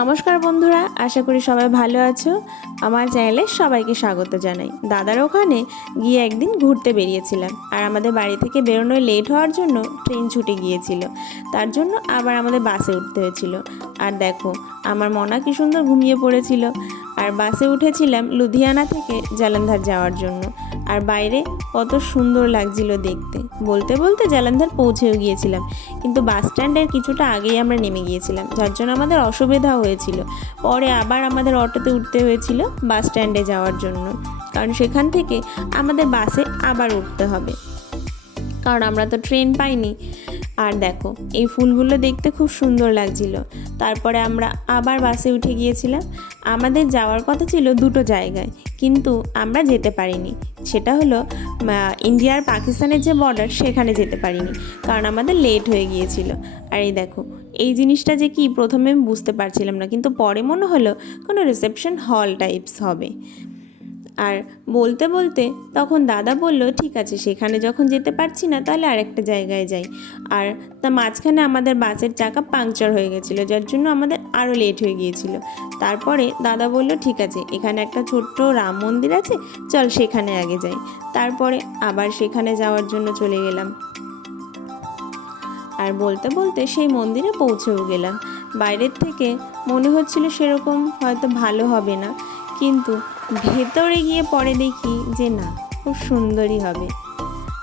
নমস্কার বন্ধুরা, আশা করি সবাই ভালো আছো। আমার চ্যানেলে সবাইকে স্বাগত জানাই। দাদার ওখানে গিয়ে একদিন ঘুরতে বেরিয়েছিলাম, আর আমাদের বাড়ি থেকে বেরোনোয় লেট হওয়ার জন্য ট্রেন ছুটে গিয়েছিল। তার জন্য আবার আমাদের বাসে উঠতে হয়েছিল। আর দেখো, আমার মনা কি সুন্দর ঘুমিয়ে পড়েছিল। আর বাসে উঠেছিলাম লুধিয়ানা থেকে জালন্ধর যাওয়ার জন্য। আর বাইরে কত সুন্দর লাগছিল দেখতে। বলতে বলতে জালন্ধর পৌঁছেও গিয়েছিলাম, কিন্তু বাস স্ট্যান্ডের কিছুটা আগেই আমরা নেমে গিয়েছিলাম, যার জন্য আমাদের অসুবিধা হয়েছিল। পরে আবার আমাদের অটোতে উঠতে হয়েছিল বাস স্ট্যান্ডে যাওয়ার জন্য, কারণ সেখান থেকে আমাদের বাসে আবার উঠতে হবে, কারণ আমরা তো ট্রেন পাইনি। আর দেখো, এই ফুলগুলো দেখতে খুব সুন্দর লাগছিল। তারপরে আমরা আবার বাসে উঠে গিয়েছিলাম। আমাদের যাওয়ার কথা ছিল দুটো জায়গায়, কিন্তু আমরা যেতে পারিনি। সেটা হলো ইন্ডিয়া আর পাকিস্তানের যে বর্ডার, সেখানে যেতে পারিনি, কারণ আমাদের লেট হয়ে গিয়েছিল। আর এই দেখো, এই জিনিসটা যে কি প্রথমে আমি বুঝতে পারছিলাম না, কিন্তু পরে মনে হলো কোনো রিসেপশন হল টাইপস হবে। আর বলতে বলতে তখন দাদা বলল, ঠিক আছে, সেখানে যখন যেতে পারছি না তাহলে আরেকটা জায়গায় যাই। আর তা মাঝখানে আমাদের বাসের চাকা পাংচার হয়ে গেছিলো, যার জন্য আমাদের আরও লেট হয়ে গিয়েছিল। তারপরে দাদা বলল, ঠিক আছে, এখানে একটা ছোট্ট রাম মন্দির আছে, চল সেখানে আগে যাই। তারপরে আবার সেখানে যাওয়ার জন্য চলে গেলাম। আর বলতে বলতে সেই মন্দিরে পৌঁছেও গেলাম। বাইরের থেকে মনে হচ্ছিল সেরকম হয়তো ভালো হবে না, কিন্তু ভেতরে গিয়ে পরে দেখি যে না, খুব সুন্দরই হবে।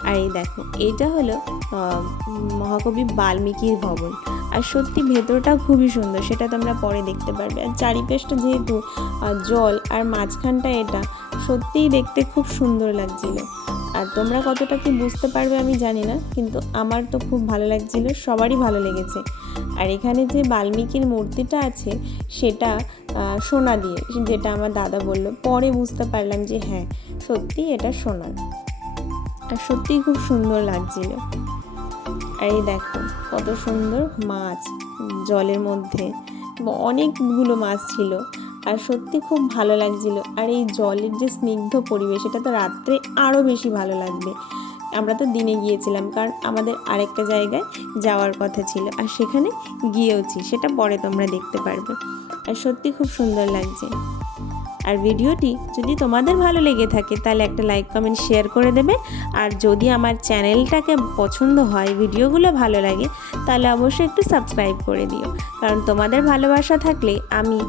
আর এই দেখো, এইটা হলো মহাকবি বাল্মীকির ভবন। আর সত্যি ভেতরটা খুবই সুন্দর, সেটা তোমরা পরে দেখতে পারবে। আর চারিপাশটা যেহেতু জল, আর মাঝখানটা এটা, সত্যিই দেখতে খুব সুন্দর লাগছিল। আর তোমরা কতটা কি বুঝতে পারবে আমি জানি না, কিন্তু আমার তো খুব ভালো লাগছিল, সবারই ভালো লেগেছে। আর এখানে যে বাল্মীকির মূর্তিটা আছে সেটা সোনা দিয়ে, যেটা আমার দাদা বলল। পরে বুঝতে পারলাম যে হ্যাঁ, সত্যি এটা সোনার। আর সত্যিই খুব সুন্দর লাগছিল। আর এই দেখো, কত সুন্দর মাছ জলের মধ্যে, অনেকগুলো মাছ ছিল। আর সত্যি খুব ভালো লাগছিল। আর এই জলের যে স্নিগ্ধ পরিবেশ, এটা তো রাত্রে আরও বেশি ভালো লাগবে। আমরা তো দিনে গিয়েছিলাম, কারণ আমাদের আরেকটা জায়গায় যাওয়ার কথা ছিল, আর সেখানে গিয়েওছি, সেটা পরে তোমরা দেখতে পারবে। আর সত্যি খুব সুন্দর লাগছে। আর ভিডিওটি যদি তোমাদের ভালো লেগে থাকে তাহলে একটা লাইক, কমেন্ট, শেয়ার করে দেবে। আর যদি আমার চ্যানেলটাকে পছন্দ হয়, ভিডিওগুলো ভালো লাগে, তাহলে অবশ্যই একটু সাবস্ক্রাইব করে দিও, কারণ তোমাদের ভালোবাসা থাকলে আমি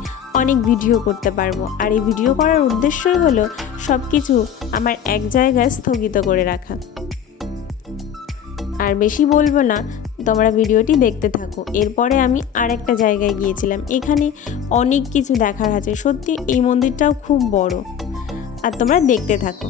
অনেক ভিডিও করতে পারবো। আর এই ভিডিও করার উদ্দেশ্যই হলো সব কিছু আমার এক জায়গায় স্থগিত করে রাখা। আর বেশি বলবো না, তোমরা ভিডিওটি দেখতে থাকো। এরপরে আমি আরেকটা জায়গায় গিয়েছিলাম, এখানে অনেক কিছু দেখার আছে। সত্যি এই মন্দিরটাও খুব বড়, আর তোমরা দেখতে থাকো।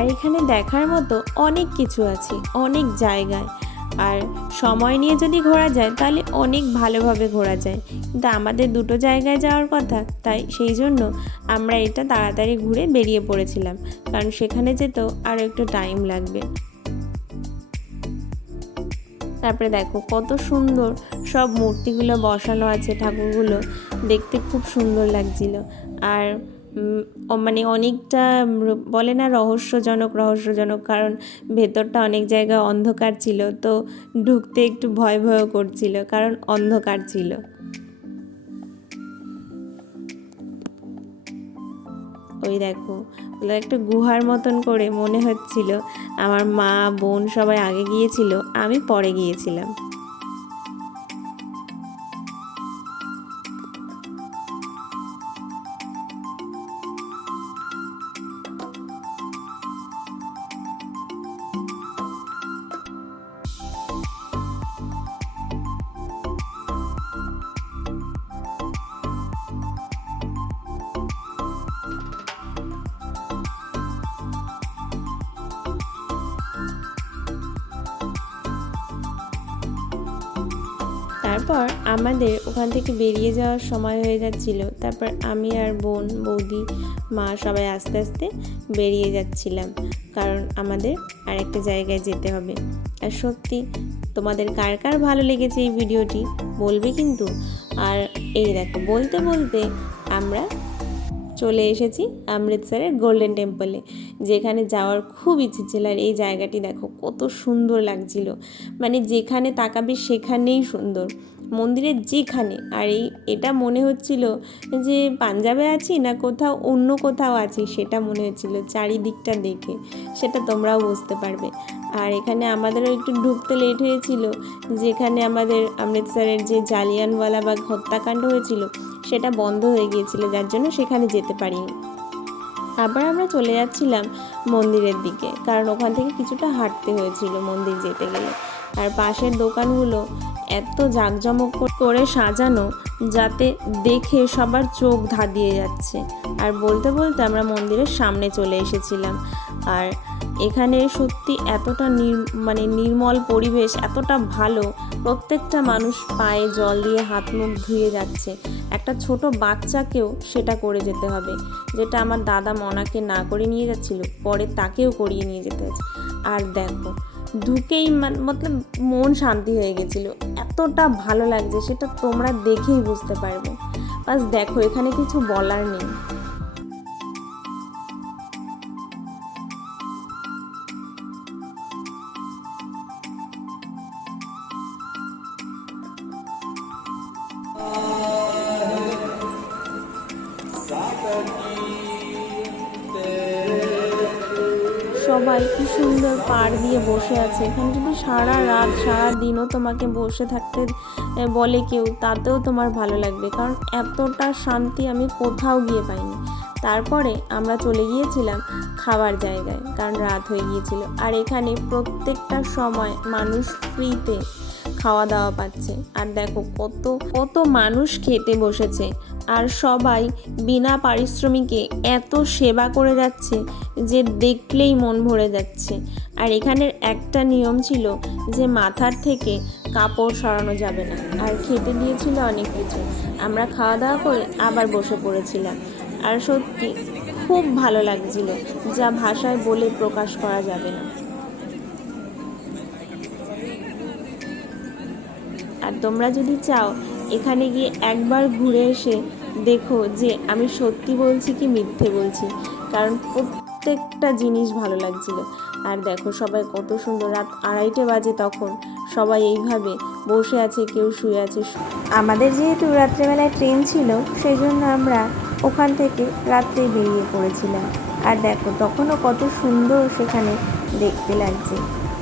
আর এখানে দেখার মতো অনেক কিছু আছে, অনেক জায়গায়। আর সময় নিয়ে যদি ঘোরা যায় তাহলে অনেক ভালোভাবে ঘোরা যায়, কিন্তু আমাদের দুটো জায়গায় যাওয়ার কথা, তাই সেই জন্য আমরা এটা তাড়াতাড়ি ঘুরে বেরিয়ে পড়েছিলাম, কারণ সেখানে যেতেও আরও একটু টাইম লাগবে। তারপরে দেখো, কত সুন্দর সব মূর্তিগুলো বসানো আছে, ঠাকুরগুলো দেখতে খুব সুন্দর লাগছিল। আর মানে অনেকটা বলে না রহস্যজনক, কারণ ভেতরটা অনেক জায়গায় অন্ধকার ছিল, তো ঢুকতে একটু ভয় করছিল, কারণ অন্ধকার ছিল। ওই দেখো, একটা গুহার মতন করে মনে হচ্ছিল। আমার মা, বোন সবাই আগে গিয়েছিল, আমি পরে গিয়েছিলাম। তারপর আমাদের ওখান থেকে বেরিয়ে যাওয়ার সময় হয়ে যাচ্ছিল। তারপর আমি আর বোন, বৌদি, মা সবাই আস্তে আস্তে বেরিয়ে যাচ্ছিলাম, কারণ আমাদের আরেকটা জায়গায় যেতে হবে। আর সত্যি তোমাদের কার কার ভালো লেগেছে এই ভিডিওটি বলবে কিন্তু। আর এই দেখো, বলতে বলতে আমরা চলে এসেছি অমৃতসরের গোল্ডেন টেম্পলে, যেখানে যাওয়ার খুব ইচ্ছে ছিল। আর এই জায়গাটি দেখো কত সুন্দর লাগছিল, মানে যেখানে তাকাবে সেখানেই সুন্দর, মন্দিরের যেখানে। আর এটা মনে হচ্ছিল যে পাঞ্জাবে আছি না কোথাও অন্য কোথাও আছি, সেটা মনে হচ্ছিল চারিদিকটা দেখে, সেটা তোমরাও বুঝতে পারবে। আর এখানে আমাদেরও একটু ঢুকতে লেট হয়েছিল, যেখানে আমাদের অমৃতসরের যে জালিয়ানওয়ালাবাগ হত্যাকাণ্ড হয়েছিল সেটা বন্ধ হয়ে গিয়েছিল, যার জন্য সেখানে যেতে পারিনি। আবার আমরা চলে যাচ্ছিলাম মন্দিরের দিকে, কারণ ওখান থেকে কিছুটা হাঁটতে হয়েছিল মন্দির যেতে গেলে। আর পাশের দোকানগুলো এত জাঁকজমক করে সাজানো, যাতে দেখে সবার চোখ ধাঁধিয়ে যাচ্ছে। আর বলতে বলতে আমরা মন্দিরের সামনে চলে এসেছিলাম। আর এখানে সত্যি এতটা নির্মল পরিবেশ, এতটা ভালো, প্রত্যেকটা মানুষ পায়ে জল দিয়ে হাত মুখ ধুয়ে যাচ্ছে। একটা ছোট বাচ্চাকেও সেটা করে যেতে হবে, যেটা আমার দাদা মনাকে না করে নিয়ে যাচ্ছিল, পরে তাকেও করিয়ে নিয়ে যেতে হয়েছে। আর দেখো, ঢুকেই মতলব মন শান্তি হয়ে গেছিলো, এতটা ভালো লাগছে, সেটা তোমরা দেখেই বুঝতে পারবে। বাস দেখো, এখানে কিছু বলার নেই। সবাই কি সুন্দর পাড় দিয়ে বসে আছে। এখানে যদি সারা রাত সারা দিনও তোমাকে বসে থাকতে বলে কেউ, তাতেও তোমার ভালো লাগবে, কারণ এতটা শান্তি আমি কোথাও গিয়ে পাইনি। তারপরে আমরা চলে গিয়েছিলাম খাবার জায়গায়, কারণ রাত হয়ে গিয়েছিল। আর এখানে প্রত্যেকটা সময় মানুষ ফ্রিতে খাওয়া দাওয়া পাচ্ছে। আর দেখো কত কত মানুষ খেতে বসেছে, আর সবাই বিনা পারিশ্রমিকে এত সেবা করে যাচ্ছে যে দেখলেই মন ভরে যাচ্ছে। আর এখানের একটা নিয়ম ছিল যে মাথার থেকে কাপড় সরানো যাবে না। আর খেতে দিয়েছিল অনেক কিছু, আমরা খাওয়া দাওয়া করে আবার বসে পড়েছিলাম। আর সত্যি খুব ভালো লাগছিল, যা ভাষায় বলে প্রকাশ করা যাবে না। আর তোমরা যদি চাও এখানে গিয়ে একবার ঘুরে এসে দেখো যে আমি সত্যি বলছি কি মিথ্যে বলছি, কারণ প্রত্যেকটা জিনিস ভালো লাগছিল। আর দেখো সবাই কত সুন্দর, রাত 2:30 বাজে তখন সবাই এইভাবে বসে আছে, কেউ শুয়ে আছে। আমাদের যেহেতু রাত্রেবেলায় ট্রেন ছিল, সেই জন্য আমরা ওখান থেকে রাত্রে বেরিয়ে পড়েছিলাম। আর দেখো তখনও কত সুন্দর সেখানে দেখতে লাগছে।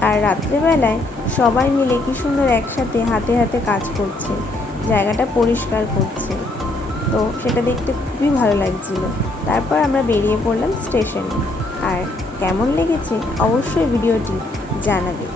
আর রাত্রেবেলায় সবাই মিলে কি সুন্দর একসাথে হাতে হাতে কাজ করছে, জায়গাটা পরিষ্কার করছে, তো সেটা দেখতে খুবই ভালো লাগছিল। তারপর আমরা বেরিয়ে পড়লাম স্টেশনে। আর কেমন লেগেছে অবশ্যই ভিডিওটি জানাবে।